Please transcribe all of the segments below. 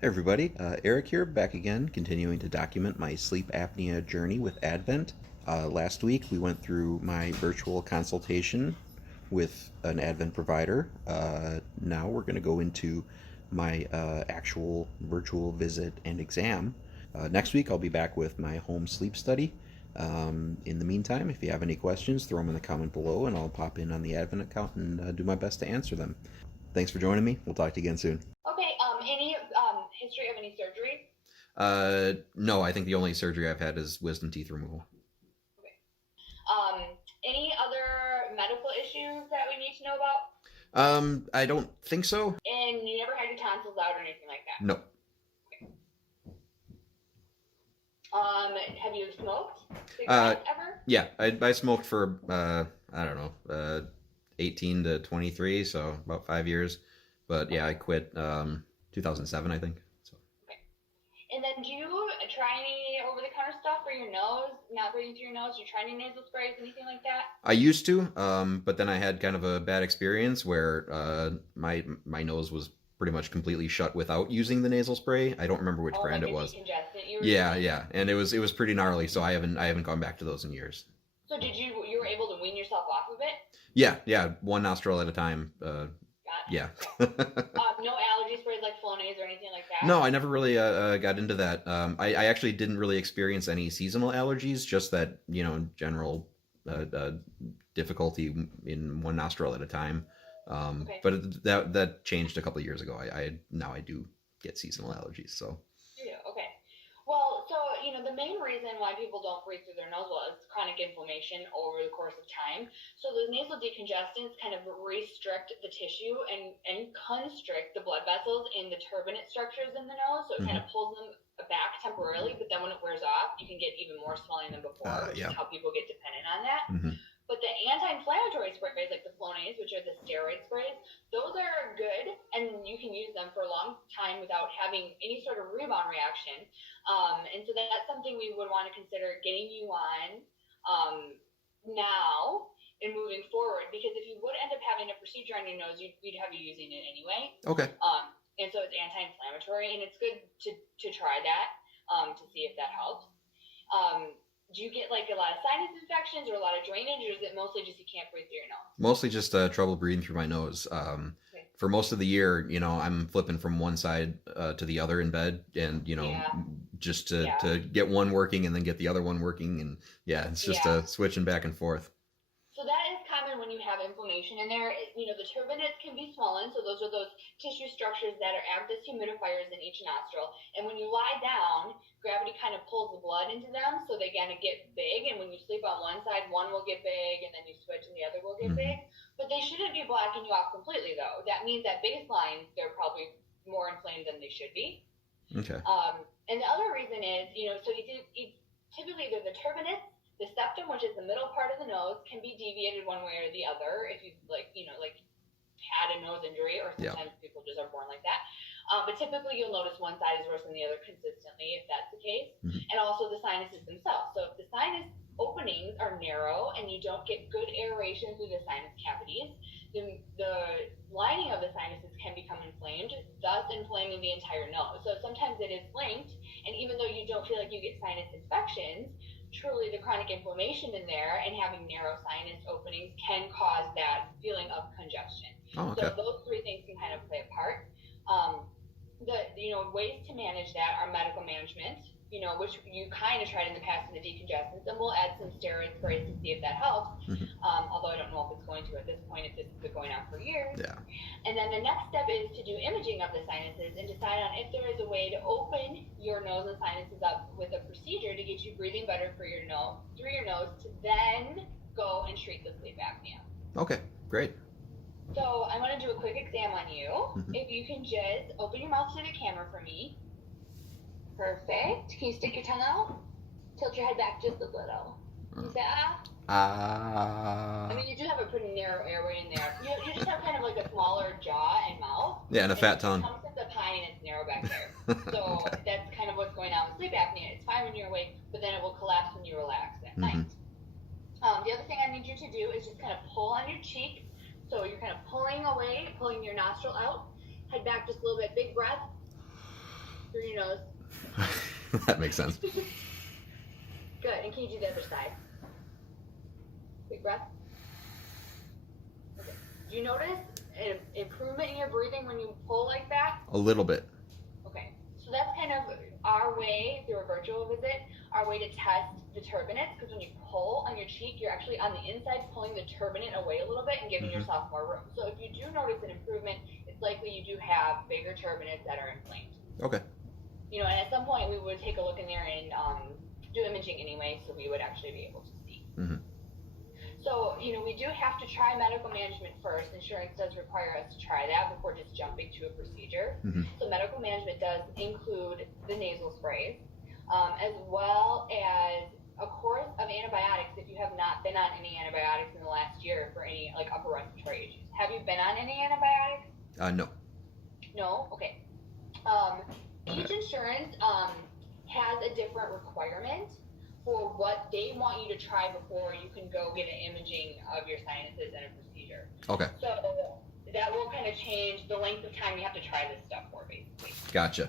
Hi, everybody. Eric here, back again, continuing to document my sleep apnea journey with Advent. Last week, we went through my virtual consultation with an Advent provider. Now we're going to go into my actual virtual visit and exam. Next week, I'll be back with my home sleep study. In the meantime, if you have any questions, throw them in the comment below, and I'll pop in on the Advent account and do my best to answer them. Thanks for joining me. We'll talk to you again soon. Okay, any history of any surgery? No, I think the only surgery I've had is wisdom teeth removal. Okay. Any other medical issues that we need to know about? I don't think so. And you never had your tonsils out or anything like that? No. Have you smoked Uh, cigarettes ever? yeah, I smoked for I don't know, 18 to 23, so about 5 years. But yeah, I quit 2007, I think. So Okay. And then do you try any over-the-counter stuff for your nose, not breathing through your nose? Do you try any nasal sprays, anything like that? I used to, but then I had kind of a bad experience where my nose was pretty much completely shut without using the nasal spray. I don't remember which Oh, brand like it a was. decongestant you were Yeah, using? yeah, and it was pretty gnarly. So I haven't gone back to those in years. So did you were able to wean yourself off of it? Yeah, yeah, one nostril at a time. Gotcha. Yeah. Okay. No allergy sprays like Flonase or anything like that? No, I never really got into that. I actually didn't really experience any seasonal allergies, just that, general difficulty in one nostril at a time. Okay. But that changed a couple of years ago. Now I do get seasonal allergies. So Yeah, okay. Well, so, the main reason why people don't breathe through their nose well is chronic inflammation over the course of time. So the nasal decongestants kind of restrict the tissue and constrict the blood vessels in the turbinate structures in the nose. So it kind hmm of pulls them back temporarily, but then when it wears off, you can get even more swelling than before, which is yeah. how people get dependent on that. hmm But the anti-inflammatory sprays, like the Flonase, which are the steroid sprays, those are good, and you can use them for a long time without having any sort of rebound reaction. And so that's something we would want to consider getting you on now and moving forward, because if you would end up having a procedure on your nose, we'd have you using it anyway. Okay. And so it's anti-inflammatory, and it's good to try that to see if that helps. Do you get like a lot of sinus infections or a lot of drainage, or is it mostly just you can't breathe through your nose? Mostly just trouble breathing through my nose. Okay. For most of the year, I'm flipping from one side to the other in bed, and Yeah, just to yeah, to get one working and then get the other one working, and yeah, it's just yeah. switching back and forth. So that is common when you have inflammation in there. The turbinates can be swollen, so those are those tissue structures that act as humidifiers in each nostril. And when you lie down, gravity kind of pulls the blood into them, so they kind of get big. And when you sleep on one side, one will get big, and then you switch, and the other will get hmm big. But they shouldn't be blocking you off completely, though. That means at baseline, they're probably more inflamed than they should be. Okay. And the other reason is, so typically there's the turbinates. The septum, which is the middle part of the nose, can be deviated one way or the other if you've like had a nose injury, or Yeah. sometimes people just are born like that. But typically you'll notice one side is worse than the other consistently if that's the case. hmm And also the sinuses themselves. So if the sinus openings are narrow and you don't get good aeration through the sinus cavities, the lining of the sinuses can become inflamed, thus inflaming the entire nose. So sometimes it is linked, and even though you don't feel like you get sinus infections, truly the chronic inflammation in there and having narrow sinus openings can cause that feeling of congestion. Oh, okay. So those three things can kind of play a part. The ways to manage that are medical management, which you kind of tried in the past in the decongestants, and we'll add some steroid sprays to see if that helps. hmm Although I don't know if it's going to at this point, if this has been going on for years. Yeah. And then the next step is to do imaging of the sinuses and decide on if there is a way to open your nose and sinuses up with a procedure to get you breathing better through your nose to then go and treat the sleep apnea. Okay. Great. So I'm going to do a quick exam on you. hmm If you can just open your mouth to the camera for me. Perfect. Can you stick your tongue out? Tilt your head back just a little. Can you say ah? I mean, you do have a pretty narrow airway in there. You just have kind of like a smaller jaw and mouth. Yeah, and a And fat it tongue. comes at the pie and it's narrow back there. So Okay. that's kind of what's going on with sleep apnea. It's fine when you're awake, but then it will collapse when you relax at hmm night. The other thing I need you to do is just kind of pull on your cheek. So you're kind of pulling away, pulling your nostril out. Head back just a little bit. Big breath. nose. That makes sense. Good. And can you do the other side? Big breath. Okay. Do you notice an improvement in your breathing when you pull like that? A little bit. Okay. So that's kind of our way, through a virtual visit, our way to test the turbinates, because when you pull on your cheek, you're actually on the inside pulling the turbinate away a little bit and giving yourself more room. So if you do notice an improvement, it's likely you do have bigger turbinates that are inflamed. Okay. You know, and at some point we would take a look in there and do imaging anyway, so we would actually be able to see. So, you know, we do have to try medical management first. Insurance does require us to try that before just jumping to a procedure. So medical management does include the nasal sprays, as well as a course of antibiotics if you have not been on any antibiotics in the last year for any like upper respiratory issues. Have you been on any antibiotics? No. No? Okay. Each insurance has a different requirement for what they want you to try before you can go get an imaging of your sinuses and a procedure. Okay. So that will kind of change the length of time you have to try this stuff for, basically. Gotcha.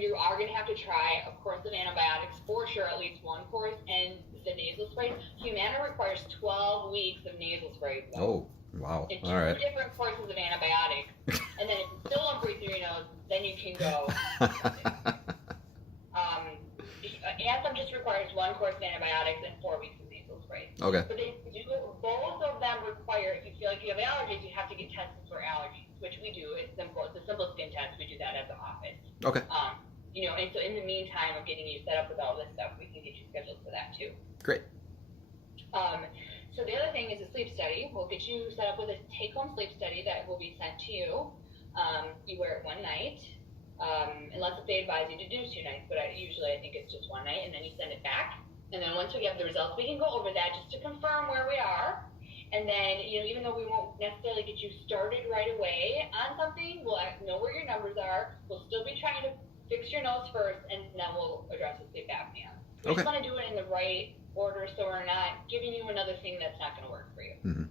You are going to have to try a course of antibiotics for sure, at least one course, and the nasal sprays. Humana requires 12 weeks of nasal sprays. Oh, wow. And All right. 2 different courses of antibiotics. And then if you still don't breathe through your nose, then you can go. Anthem just requires 1 course of antibiotics and 4 weeks of nasal sprays. Okay. But they do, both of them require, if you feel like you have allergies, you have to get tested for allergies, which we do. It's simple. It's a simple skin test. We do that at the office. Okay. You know, and so in the meantime of getting you set up with all this stuff, we can get you scheduled for that too. Great. So the other thing is a sleep study. We'll get you set up with a take-home sleep study that will be sent to you. You wear it one night. Unless if they advise you to do 2 nights, but usually I think it's just 1 night, and then you send it back. And then once we have the results, we can go over that just to confirm where we are. And then, you know, even though we won't necessarily get you started right away on something, we'll know where your numbers are. We'll still be trying to fix your nose first, and then we'll address the sleep apnea. We just want to do it in the right order so we're not giving you another thing that's not going to work for you.